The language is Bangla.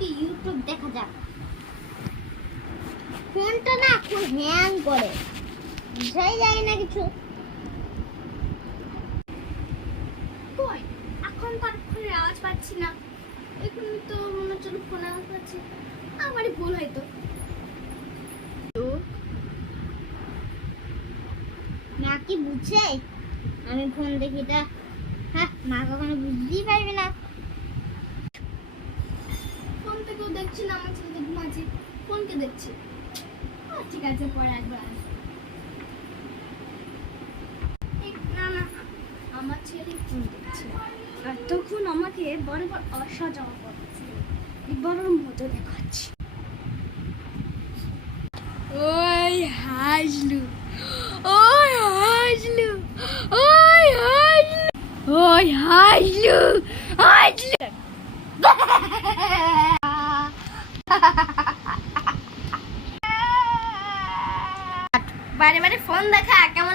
একটু ইউটিউব দেখা যাক। ফোনটা না খুব হ্যাং করে, বুঝাই যায় না কিছু। কই এখন তো আর ফোনের আওয়াজ পাচ্ছি না। এখন তো মনে হচ্ছে ফোনের আওয়াজ পাচ্ছি, আমারই ভুল হয়তো। মা কি বুঝছে আমি ফোন দেখি? এটা হ্যাঁ, মা কখনো বুঝতেই পারবে না। ফোন থেকেও দেখছি না, আমার ছেলে ঘুমাচ্ছে, ফোনকে দেখছি। ঠিক আছে, পরে একবার না না, আমার ছেলে ফোন দেখছে আর তখন আমাকে বারবার আসা যাওয়া করছে, বড় মজা দেখাচ্ছে। ওই হাসলু, ওই হাসলু, ওই হাসলু, ওই হাসলু, হাসলু। বারে বারে ফোন দেখা কেমন